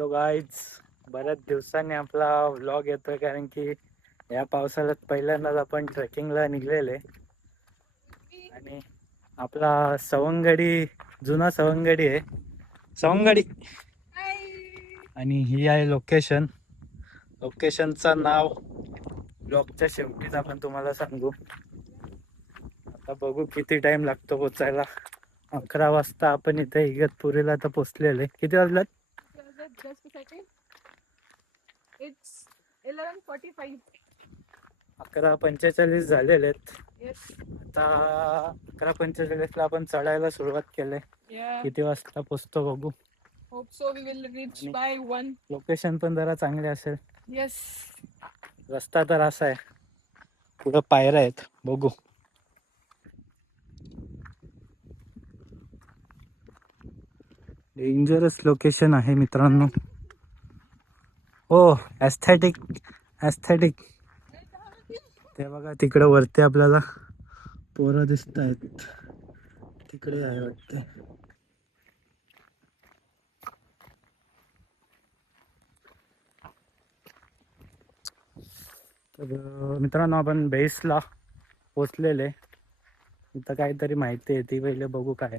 तो गाईज बऱ्याच दिवसांनी आपला व्लॉग येतोय कारण की या पावसाळ्यात पहिल्यांदाच आपण ट्रेकिंगला निघलेले आणि आपला सवंगडी जुना सवंगडी आहे सवंगडी आणि ही आहे लोकेशनचं नाव ब्लॉगच्या शेवटीच आपण तुम्हाला सांगू. आता बघू किती टाइम लागतो पोचायला. 11 वाजता आपण इथे इगतपुरीला तर पोचलेले. किती वाजलात? It's 11:45. 11:45 झालेले आहेत. आता 11:45 आपण चढायला सुरुवात केली. किती वाजता पोचतो बघू. Hope so. We will reach by 1. Location पण जरा चांगले असेल. Yes. रस्ता तर असा आहे, पुढं पायऱ्या आहेत, बघू. डेंजरस लोकेशन आहे मित्रांनो. हो, एस्थेटिक ते बघा तिकडे वरती आपल्याला पोरं दिसत आहेत. तिकडे आहे वाटतं. तर मित्रांनो आपण बेसला पोचलेले. इथं काहीतरी माहिती आहे ती पहिले बघू काय.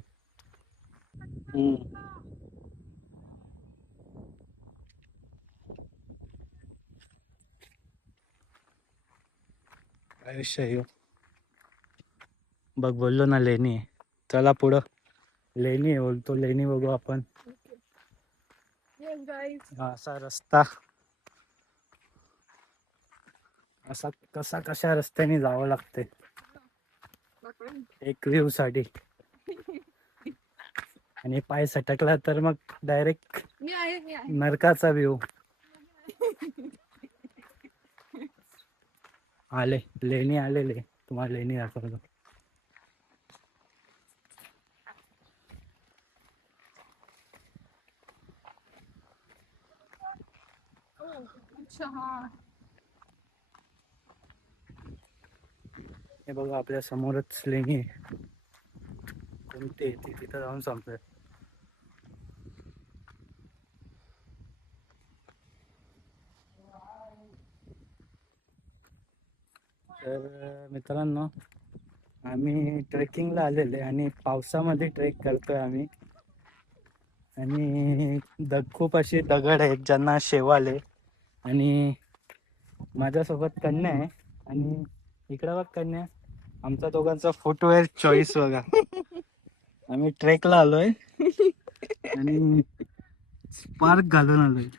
आयुष्य आहे. बघ बोललो ना लेणी आहे. चला पुढं. लेणी आहे बोलतो, लेणी बघू आपण. Yes, guys. असा रस्ता, असा कशा रस्त्याने जावं लागते एक व्ह्यू साठी. आणि पाय सटकला तर मग डायरेक्ट मी आहे. नरकाचा व्ह्यू. आले लेणी आलेले, तुम्हाला लेणी दाखवतो. अच्छा हा. हे बघा आपल्या समोरच लेणी आहे. कोणते ती तिथं जाऊन संपलं. तर मित्रांनो आम्ही ट्रेकिंगला आलेले आणि पावसामध्ये ट्रेक करतोय आम्ही. आणि खूप अशी दगड आहेत ज्यांना शेवाले. आणि माझ्यासोबत कन्या आहे. आणि इकडं बघ कन्या, आमचा दोघांचा फुटवेअर चॉईस बघा. आम्ही ट्रेकला आलोय आणि स्पार्क घालून आलोय.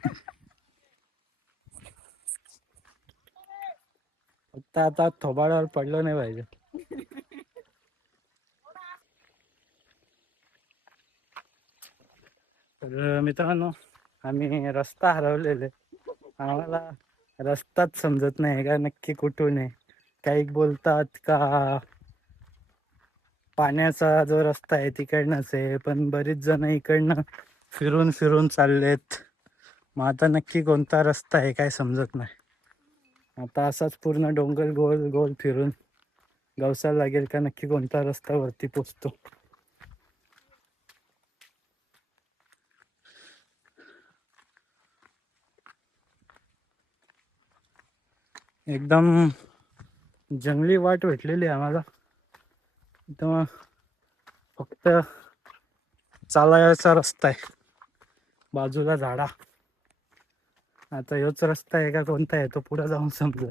फक्त आता थोबाडावर पडलो नाही पाहिजे. तर मित्रांनो आम्ही रस्ता हरवलेले. आम्हाला रस्ताच समजत नाही का नक्की कुठून आहे. काही बोलतात का पाण्याचा जो रस्ता आहे तिकडनंच आहे, पण बरीच जण इकडनं फिरून चाललेत. मग आता नक्की कोणता रस्ता आहे काय समजत नाही. आता असाच पूर्ण डोंगर गोल गोल फिरून गवसाला लागेल का नक्की कोणता रस्ता वरती पोचतो. एकदम जंगली वाट भेटलेली आम्हाला. इथं फक्त चालायचा रस्ता आहे, बाजूला झाडा. आता ह्योच रस्ता आहे का कोणता आहे तो पुढे जाऊन समजेल.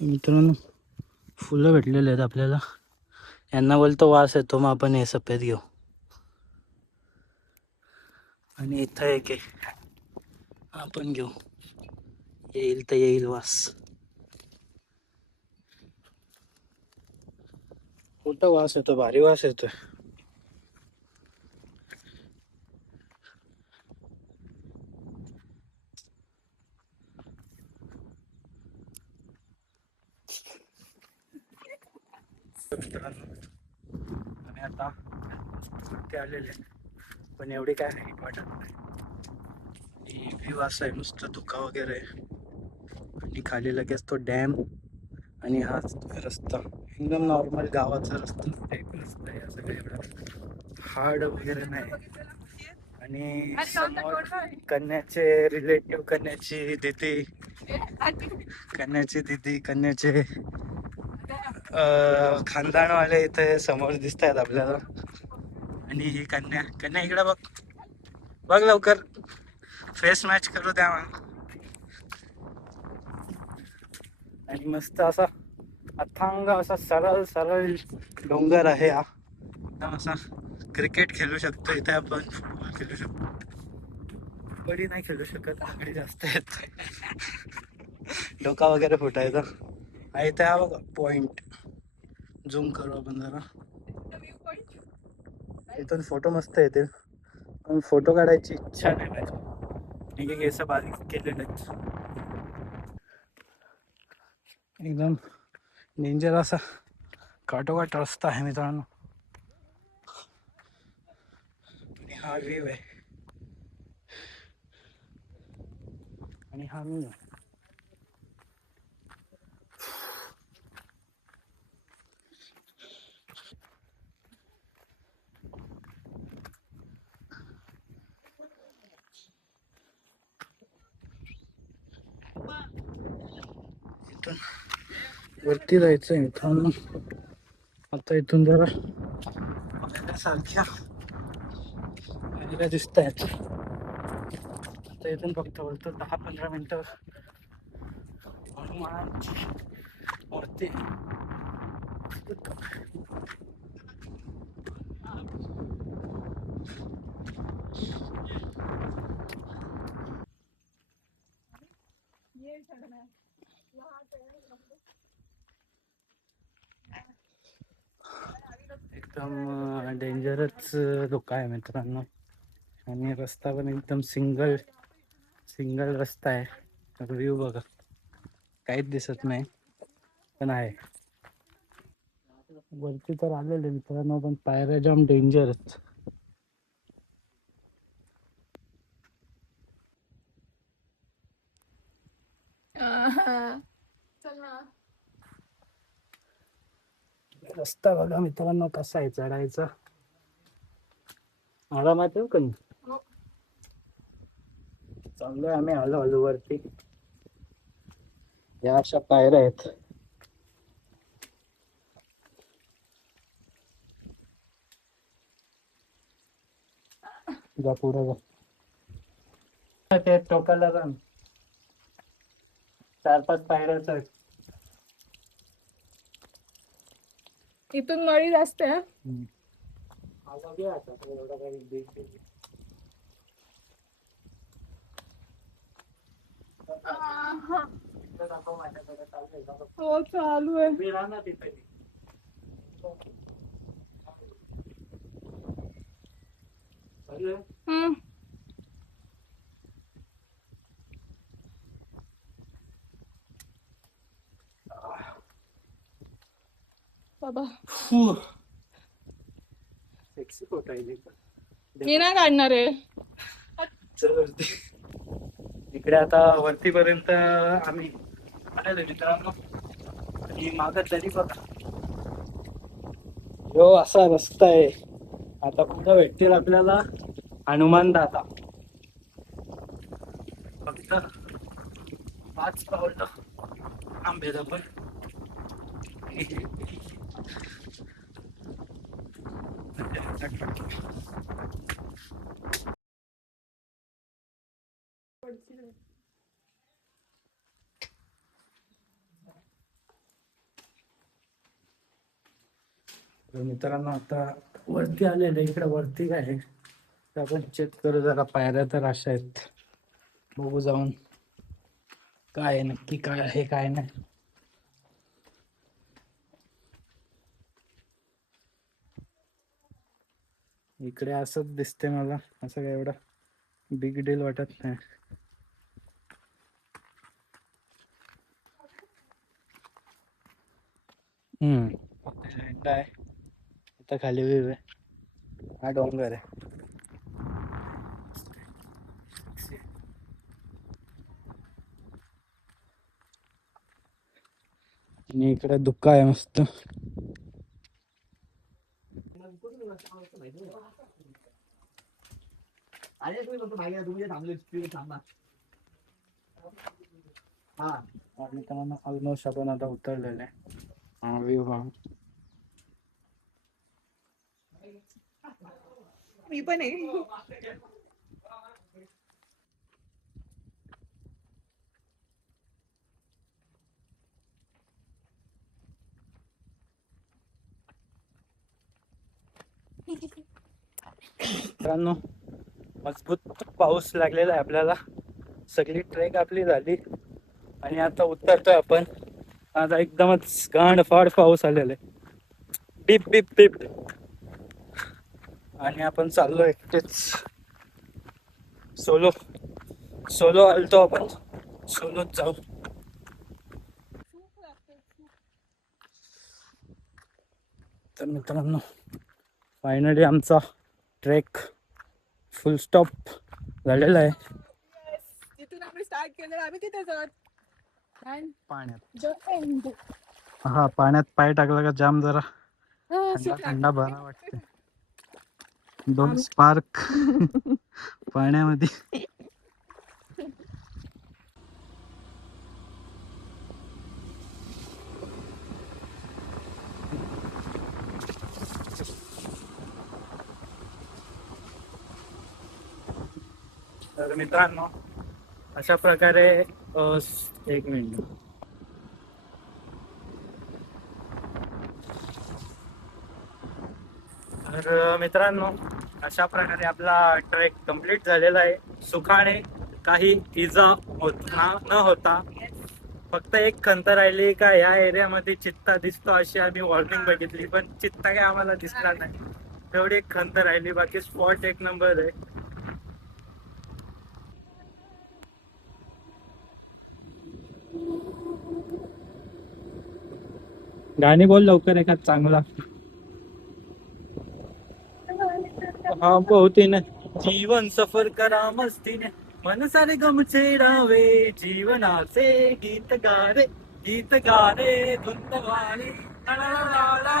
मित्रांनो फुलं भेटलेले आहेत आपल्याला. यांना बोलतो वास येतो, मग आपण हे सफेद घेऊ. आणि इथं एक आहे, आपण घेऊ. येईल तर येईल वास. कुठं वास येतो, भारी वास येतोय. आणि आता ते आलेले पण एवढी काय नाही वाटत नाही. व्ह्यू असा आहे नुसतं धुका वगैरे. आणि खाली लगेच तो डॅम आणि हा रस्ता एकदम नॉर्मल गावाचा रस्ता टाईप रस्ता आहे. असं काही एवढं हार्ड वगैरे नाही. बघितलेला खुशी आहे. आणि आणि समोर कोणता आहे? कन्याचे रिलेटिव्ह, कन्याची दिदी, आणि कन्याचे खानदानवाले इथे समोर दिसत आहेत आपल्याला. आणि ही कन्या, कन्या इकडे बघ, बघ लवकर, फेस मॅच करू द्या मला. आणि मस्त असा अथांग असा सरळ सरळ डोंगर आहे हा. एकदम असा क्रिकेट खेळू शकतो इथे आपण, फुटबॉल खेळू शकतो. कबड्डी नाही खेळू शकत, कबड्डी जास्त येत, डोका वगैरे फुटायचा. आणि इथे हा बघा पॉइंट, झूम करू आपण जरा. View point. इथून फोटो मस्त येतील, पण फोटो काढायची इच्छा नाही माझी. ठीक केस बारीक केलेले आहेत. एकदम डेंजर असा काटोकाट रस्ता आहे मित्रांनो. आणि हा व्ह्यू आहे, आणि हा मी आहे. इथून वरती जायचं आहे मित्रांनो. आता इथून जरा सारख्या दिसत आहेत. आता इथून फक्त बोलतो 10-15 मिनिटं हनुमानाची मूर्ती. ये चढ़ना है वहाँ पे है, एकदम डेंजरच धोका आहे मित्रांनो. आणि रस्ता पण एकदम सिंगल रस्ता आहे. व्ह्यू बघा, काहीच दिसत नाही, पण आहे. वरती तर आलेले मित्रांनो, पण पायऱ्या जाम डेंजर आहेत. चल ना. रस्ता बघा मित्रांनो कसा आहे चढायचा. मला माहिती आहे का, हो. चांगलं आम्ही आलो वरती. या अशा पायऱ्या आहेत. जा पुढे जा, ते टोकाला जा, 4-5 पायऱ्याच आहेत. इथून नळी जास्त आहे. हो चालू आहे. हम्म. बाबा सेक्सी फोटो आहे. मी नाही काढणार आहे. चल वरती. इकडे आता वरतीपर्यंत आम्ही आलेलो मित्रांनो. आणि मागं तरी बघा, हो असा रस्ता आहे. आता कुठं भेटतील आपल्याला हनुमान दादा. फक्त 5 पावलं आंबे पण. मित्रांनो आता वरती आलेलं. इकडे वरती काय आहे ते आपण चेक करू जरा. पायऱ्या तर अशा आहेत, बघू जाऊन काय आहे नक्की, काय आहे काय नाही. इकडे असंच दिसते मला, असं काय एवढं बिग डील वाटत नाही. झेंडा आहे. आता खाली व्ह्यू आहे, हा डोंगर आहे. आणि इकडे धुका आहे मस्त. मित्रांनो ऑलमोस्ट आपण आता उतरलेलं आहे. हा व्ह्यू हा. मी पण आहे. मित्रांनो मजबूत पाऊस लागलेला आहे आपल्याला. सगळी ट्रेक आपली झाली आणि आता उतरतोय आपण. आता एकदमच गांडफाड पाऊस आलेला आहे. बीप बीप बीप. आणि आपण चाललो एकटेच. सोलो सोलो आलतो आपण. सोलोच जाऊ. तर मित्रांनो फायनली आमचा ट्रेक फुल स्टॉप झालेला आहे. जिथून आम्ही स्टार्ट केलं आम्ही तिथे जात. पाण्यात. The end. हा पाण्यात पाय टाकला का जाम जरा थंडा सुटला. थंडा बरा वाटते. दोन स्पार्क पाण्यामध्ये. तर मित्रांनो अशा प्रकारे एक मिनिट. तर मित्रांनो अशा प्रकारे आपला ट्रेक कंप्लीट झालेला आहे सुखाने. काही इजा न होता. फक्त एक खंत राहिली का या एरियामध्ये चित्ता दिसतो अशी आम्ही वॉर्निंग बघितली, पण चित्ता काय आम्हाला दिसला नाही. एवढी एक खंत राहिली. बाकी स्पॉट एक नंबर आहे. गाणी बोल लवकर एखाद चांगला. हा बहुतीने जीवन सफर करा मस्तीने मन सारे गम चेडावे जीवनाचे गीत गारे धुंद गाणे ला ला ला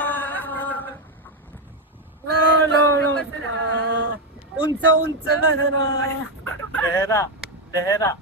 ला ला ला. उंच उंच लहरा लहरा लहरा